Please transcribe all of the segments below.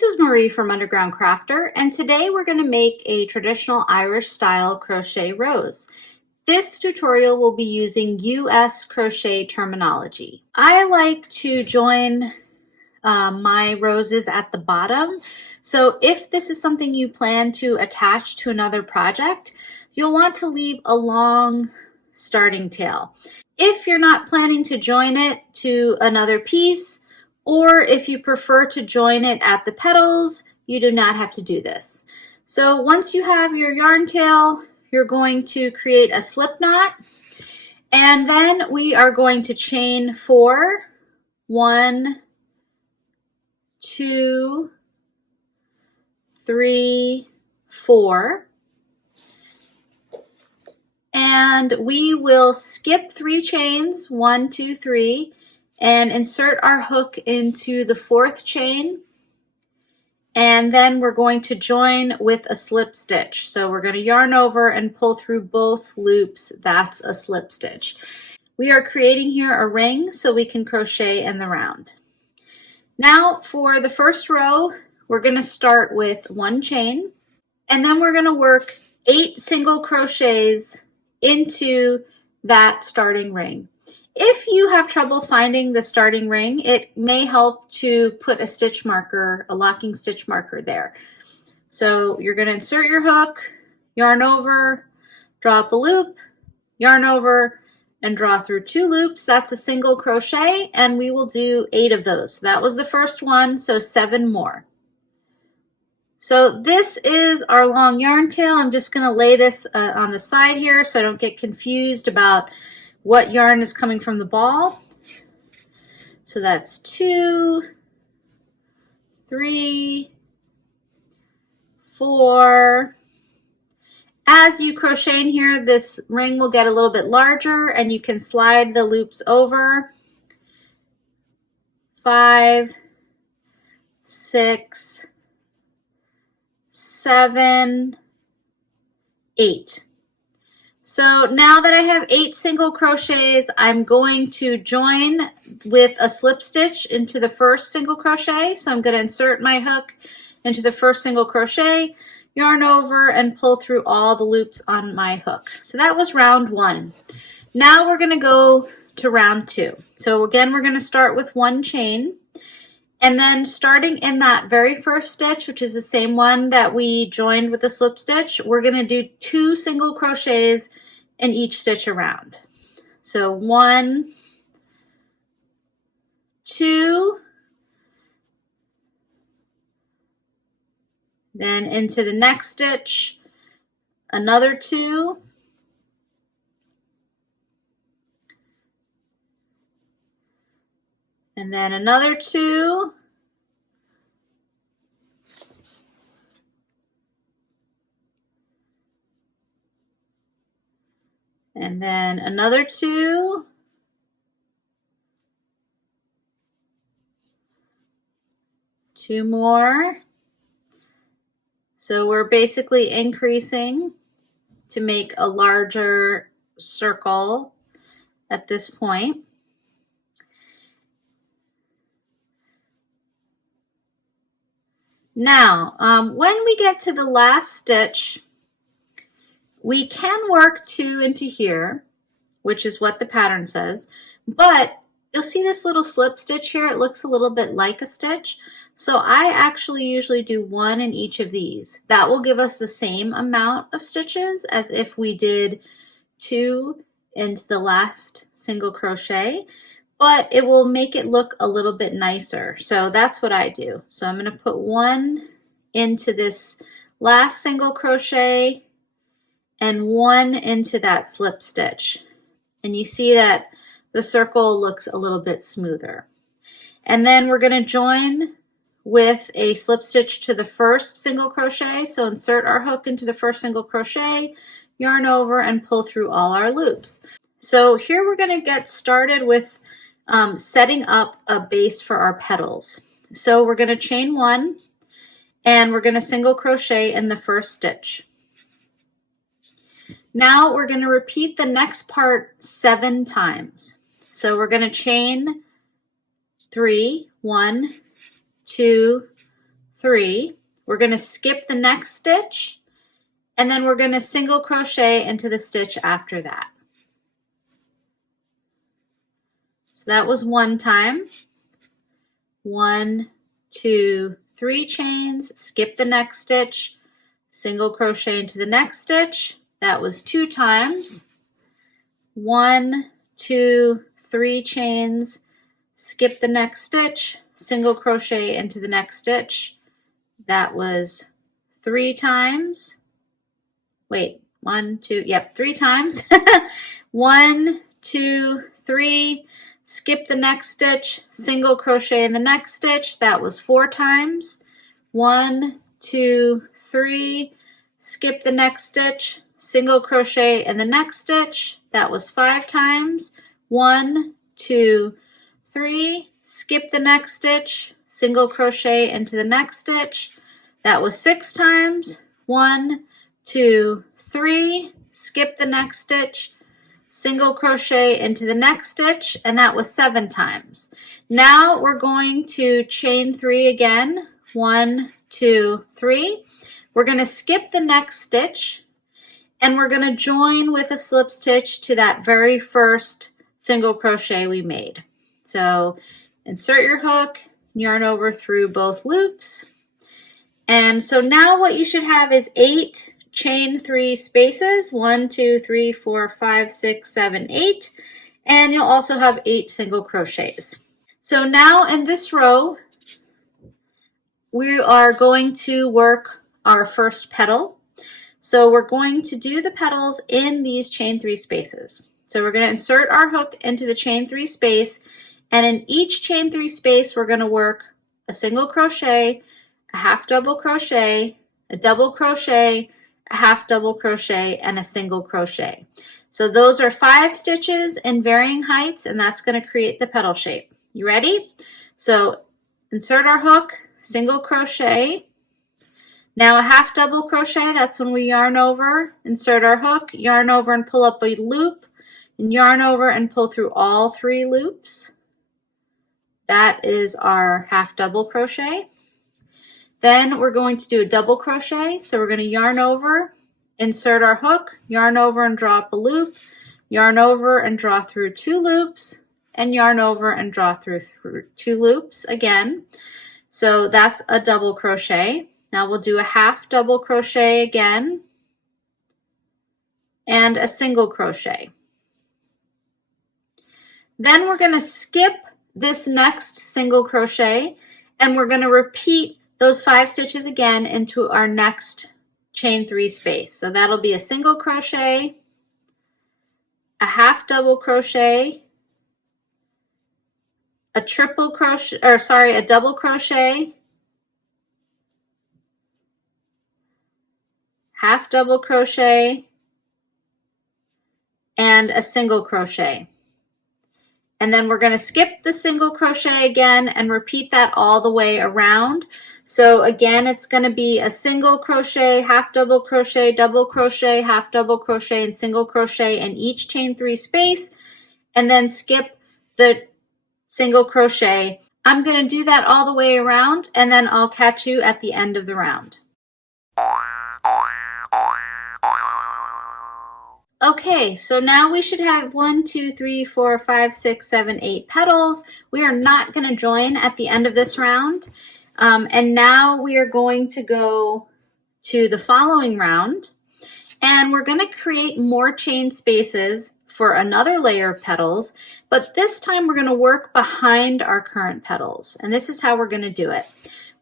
This is Marie from Underground Crafter, and today we're going to make a traditional Irish style crochet rose. This tutorial will be using US crochet terminology. I like to join my roses at the bottom, so if this is something you plan to attach to another project, you'll want to leave a long starting tail. If you're not planning to join it to another piece, or if you prefer to join it at the petals, you do not have to do this. So once you have your yarn tail, you're going to create a slip knot, and then we are going to chain 4, 1, 2, 3, 4. And we will skip 3 chains, 1, 2, 3, and insert our hook into the 4th chain. And then we're going to join with a slip stitch. So we're going to yarn over and pull through both loops. That's a slip stitch. We are creating here a ring so we can crochet in the round. Now for the first row, we're going to start with 1 chain, and then we're going to work 8 single crochets into that starting ring. If you have trouble finding the starting ring, it may help to put a stitch marker, a locking stitch marker there. So you're going to insert your hook, yarn over, draw up a loop, yarn over, and draw through 2 loops. That's a single crochet, and we will do 8 of those. So that was the first one, so 7 more. So this is our long yarn tail. I'm just going to lay this on the side here so I don't get confused about what yarn is coming from the ball. So that's 2, 3, 4. As you crochet in here, this ring will get a little bit larger and you can slide the loops over. 5, 6, 7, 8. So now that I have 8 single crochets, I'm going to join with a slip stitch into the first single crochet. So I'm going to insert my hook into the first single crochet, yarn over, and pull through all the loops on my hook. So that was round 1. Now we're going to go to round 2. So again, we're going to start with 1 chain. And then starting in that very first stitch, which is the same one that we joined with the slip stitch, we're going to do 2 single crochets in each stitch around. So 1, 2, then into the next stitch, another 2, and then another 2, and then another 2, two more. So we're basically increasing to make a larger circle at this point. Now, when we get to the last stitch, we can work 2 into here, which is what the pattern says, but you'll see this little slip stitch here. It looks a little bit like a stitch. So I actually usually do 1 in each of these. That will give us the same amount of stitches as if we did 2 into the last single crochet, but it will make it look a little bit nicer. So that's what I do. So I'm going to put 1 into this last single crochet and 1 into that slip stitch. And you see that the circle looks a little bit smoother. And then we're going to join with a slip stitch to the first single crochet. So insert our hook into the first single crochet, yarn over, and pull through all our loops. So here we're going to get started with setting up a base for our petals. So we're going to chain 1 and we're going to single crochet in the first stitch. Now we're going to repeat the next part 7 times. So we're going to chain 3, 1, 2, 3. We're going to skip the next stitch, and then we're going to single crochet into the stitch after that. So that was 1 time. 1, 2, 3 chains, skip the next stitch, single crochet into the next stitch. That was 2 times. 1, 2, 3 chains, skip the next stitch, single crochet into the next stitch. That was 3 times. Wait, 1, 2, yep, 3 times. 1, 2, 3, skip the next stitch, single crochet in the next stitch. That was 4 times. 1, 2, 3, skip the next stitch, single crochet in the next stitch. That was 5 times. 1, 2, 3, skip the next stitch, single crochet into the next stitch. That was 6 times. 1, 2, 3, skip the next stitch, single crochet into the next stitch, and that was 7 times. Now we're going to chain 3 again. 1, 2, 3. We're going to skip the next stitch, and we're going to join with a slip stitch to that very first single crochet we made. So insert your hook, yarn over through both loops. And so now what you should have is 8 chain 3 spaces, 1, 2, 3, 4, 5, 6, 7, 8, and you'll also have 8 single crochets. So now in this row, we are going to work our first petal. So we're going to do the petals in these chain 3 spaces. So we're going to insert our hook into the chain 3 space, and in each chain 3 space, we're going to work a single crochet, a half double crochet, a double crochet, a half double crochet, and a single crochet. So those are 5 stitches in varying heights, and that's going to create the petal shape. You ready? So insert our hook, single crochet. Now a half double crochet, that's when we yarn over, insert our hook, yarn over and pull up a loop, and yarn over and pull through all 3 loops. That is our half double crochet. Then we're going to do a double crochet. So we're going to yarn over, insert our hook, yarn over and draw up a loop, yarn over and draw through 2 loops, and yarn over and draw through 2 loops again. So that's a double crochet. Now we'll do a half double crochet again and a single crochet. Then we're going to skip this next single crochet, and we're going to repeat those 5 stitches again into our next chain 3 space. So that'll be a single crochet, a half double crochet, a triple crochet, or sorry, a double crochet, half double crochet, and a single crochet. And then we're going to skip the single crochet again and repeat that all the way around. So again, it's going to be a single crochet, half double crochet, double crochet, half double crochet, and single crochet in each chain 3 space, and then skip the single crochet. I'm going to do that all the way around, and then I'll catch you at the end of the round. Okay, so now we should have 1, 2, 3, 4, 5, 6, 7, 8 petals. We are not going to join at the end of this round. And now we are going to go to the following round, and we're going to create more chain spaces for another layer of petals, but this time we're going to work behind our current petals, and this is how we're going to do it.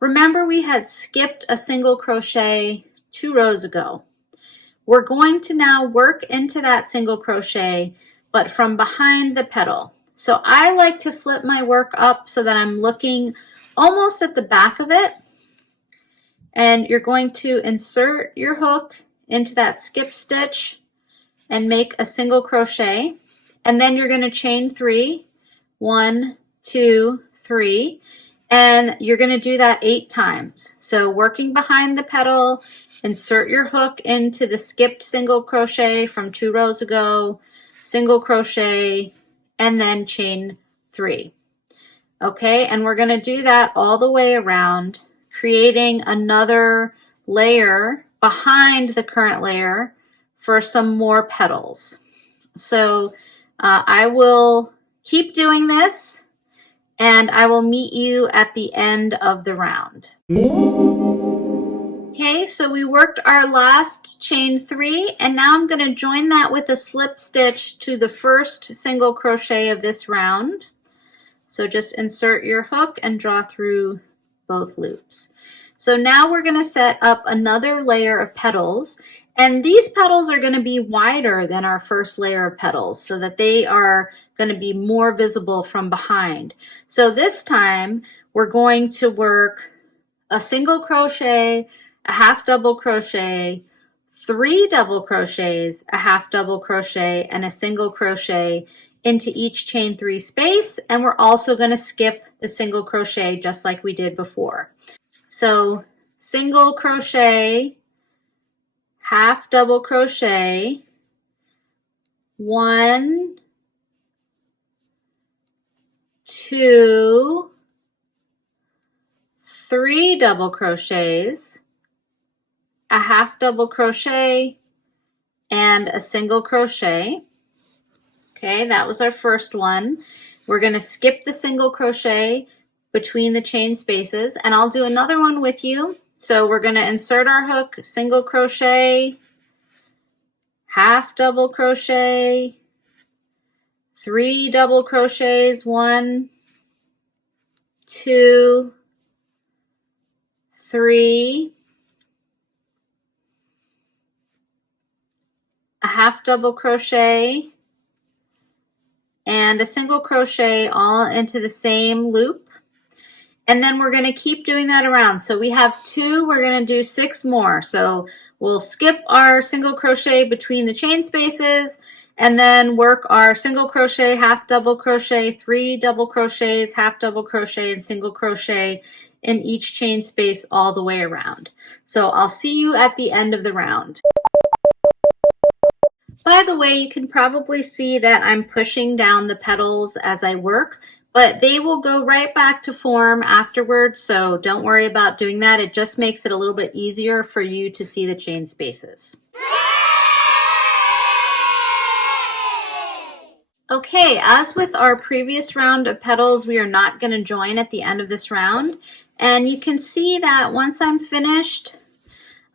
Remember, we had skipped a single crochet 2 rows ago. We're going to now work into that single crochet, but from behind the petal. So I like to flip my work up so that I'm looking almost at the back of it. And you're going to insert your hook into that skip stitch and make a single crochet. And then you're going to chain 3, 1, 2, 3, and you're going to do that 8 times. So working behind the petal, insert your hook into the skipped single crochet from 2 rows ago, single crochet, and then chain 3. Okay, and we're going to do that all the way around, creating another layer behind the current layer for some more petals. So I will keep doing this, and I will meet you at the end of the round. Okay, so we worked our last chain 3, and now I'm going to join that with a slip stitch to the first single crochet of this round. So just insert your hook and draw through both loops. So now we're going to set up another layer of petals, and these petals are going to be wider than our first layer of petals so that they are going to be more visible from behind. So this time we're going to work a single crochet, a half double crochet, 3 double crochets, a half double crochet, and a single crochet into each chain 3 space, and we're also going to skip the single crochet just like we did before. So single crochet, half double crochet, 1, 2, 3 double crochets, a half double crochet, and a single crochet. Okay, that was our first one. We're going to skip the single crochet between the chain spaces, and I'll do another one with you. So we're going to insert our hook, single crochet, half double crochet, 3 double crochets, 1, 2, 3, a half double crochet, and a single crochet all into the same loop. And then we're going to keep doing that around. So we have 2, we're going to do 6 more. So we'll skip our single crochet between the chain spaces and then work our single crochet, half double crochet, 3 double crochets, half double crochet, and single crochet in each chain space all the way around. So I'll see you at the end of the round. By the way, you can probably see that I'm pushing down the petals as I work, but they will go right back to form afterwards, so don't worry about doing that. It just makes it a little bit easier for you to see the chain spaces. Okay, as with our previous round of petals, we are not going to join at the end of this round. And you can see that once I'm finished,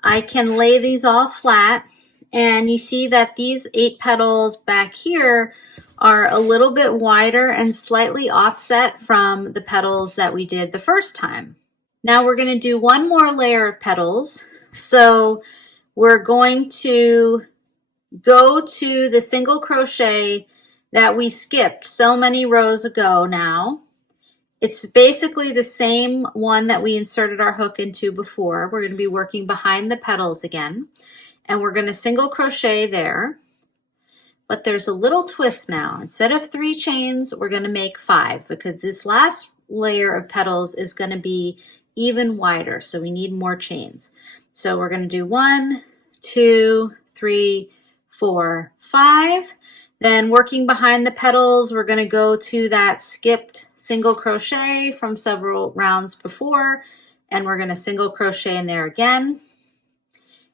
I can lay these all flat. And you see that these 8 petals back here are a little bit wider and slightly offset from the petals that we did the first time. Now we're going to do one more layer of petals. So we're going to go to the single crochet that we skipped so many rows ago now. It's basically the same one that we inserted our hook into before. We're going to be working behind the petals again. And we're going to single crochet there. But there's a little twist now. Instead of 3 chains, we're going to make 5 because this last layer of petals is going to be even wider. So we need more chains. So we're going to do 1, 2, 3, 4, 5. Then working behind the petals, we're going to go to that skipped single crochet from several rounds before, and we're going to single crochet in there again.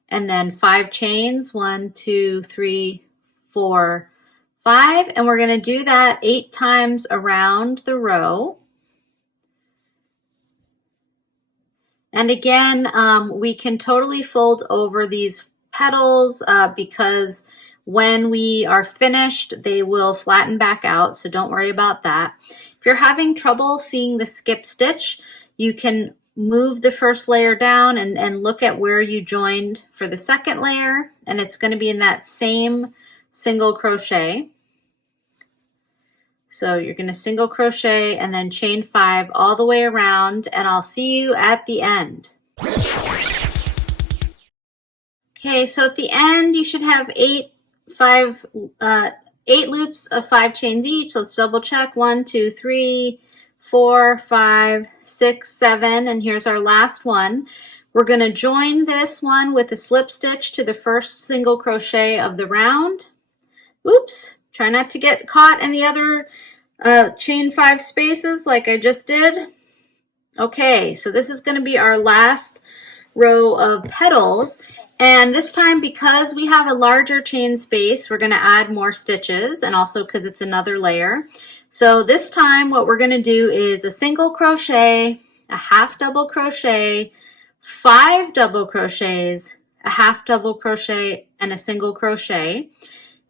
And then 5 chains, 1, 2, 3, 4, 5, and we're going to do that 8 times around the row. And again, we can totally fold over these petals because when we are finished, they will flatten back out, so don't worry about that. If you're having trouble seeing the skip stitch, you can move the first layer down and look at where you joined for the second layer, and it's going to be in that same single crochet. So you're going to single crochet and then chain 5 all the way around, and I'll see you at the end. Okay, so at the end you should have 8 loops of 5 chains each. Let's double check. 1, 2, 3, 4, 5, 6, 7, and here's our last one. We're going to join this one with a slip stitch to the first single crochet of the round. Oops, try not to get caught in the other chain 5 spaces like I just did. Okay, so this is going to be our last row of petals. And this time, because we have a larger chain space, we're going to add more stitches, and also because it's another layer. So this time what we're going to do is a single crochet, a half double crochet, 5 double crochets, a half double crochet, and a single crochet.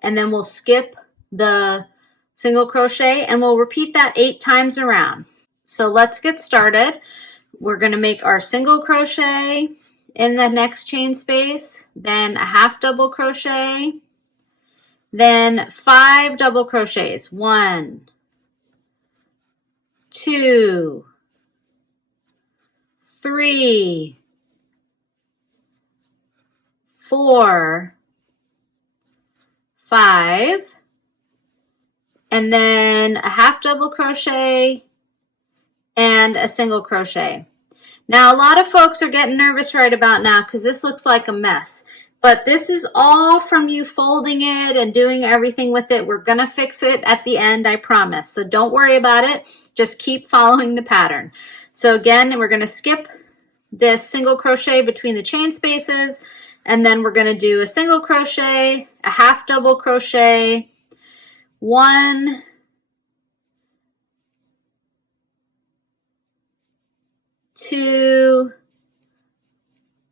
And then we'll skip the single crochet and we'll repeat that 8 times around. So let's get started. We're going to make our single crochet in the next chain space, then a half double crochet, then 5 double crochets. 1, 2, 3, 4, 5, and then a half double crochet and a single crochet. Now, a lot of folks are getting nervous right about now because this looks like a mess, but this is all from you folding it and doing everything with it. We're going to fix it at the end, I promise. So don't worry about it. Just keep following the pattern. So again, we're going to skip this single crochet between the chain spaces, and then we're going to do a single crochet, a half double crochet, 1, 2,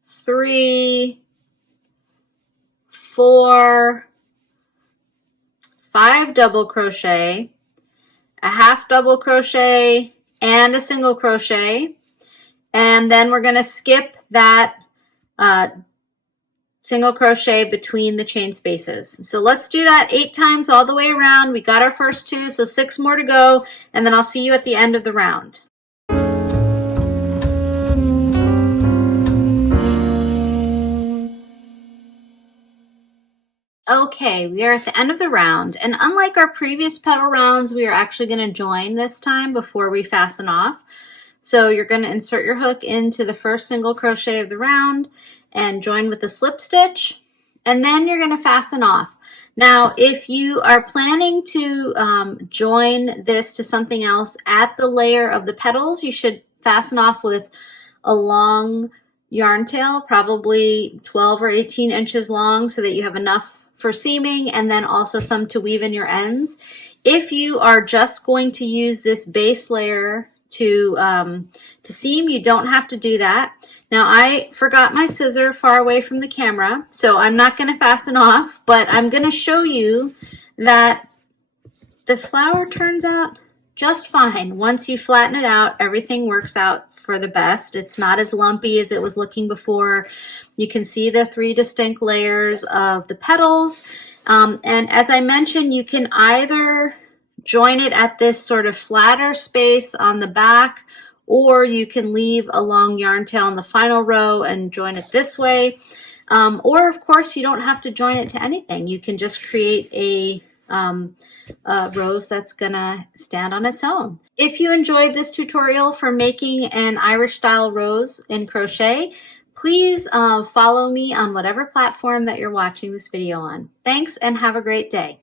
3, 4, 5 double crochet, a half double crochet, and a single crochet. And then we're going to skip that single crochet between the chain spaces. So let's do that 8 times all the way around. We got our first 2, so 6 more to go, and then I'll see you at the end of the round. Okay, we are at the end of the round, and unlike our previous petal rounds, we are actually going to join this time before we fasten off. So you're going to insert your hook into the first single crochet of the round and join with a slip stitch, and then you're going to fasten off. Now, if you are planning to join this to something else at the layer of the petals, you should fasten off with a long yarn tail, probably 12 or 18 inches long, so that you have enough for seaming and then also some to weave in your ends. If you are just going to use this base layer to seam, you don't have to do that. Now, I forgot my scissor far away from the camera, so I'm not going to fasten off, but I'm going to show you that the flower turns out just fine. Once you flatten it out, everything works out for the best. It's not as lumpy as it was looking before. You can see the 3 distinct layers of the petals. And as I mentioned, you can either join it at this sort of flatter space on the back, or you can leave a long yarn tail in the final row and join it this way. Or of course, you don't have to join it to anything. You can just create a rose that's gonna stand on its own. If you enjoyed this tutorial for making an Irish style rose in crochet, please follow me on whatever platform that you're watching this video on. Thanks and have a great day.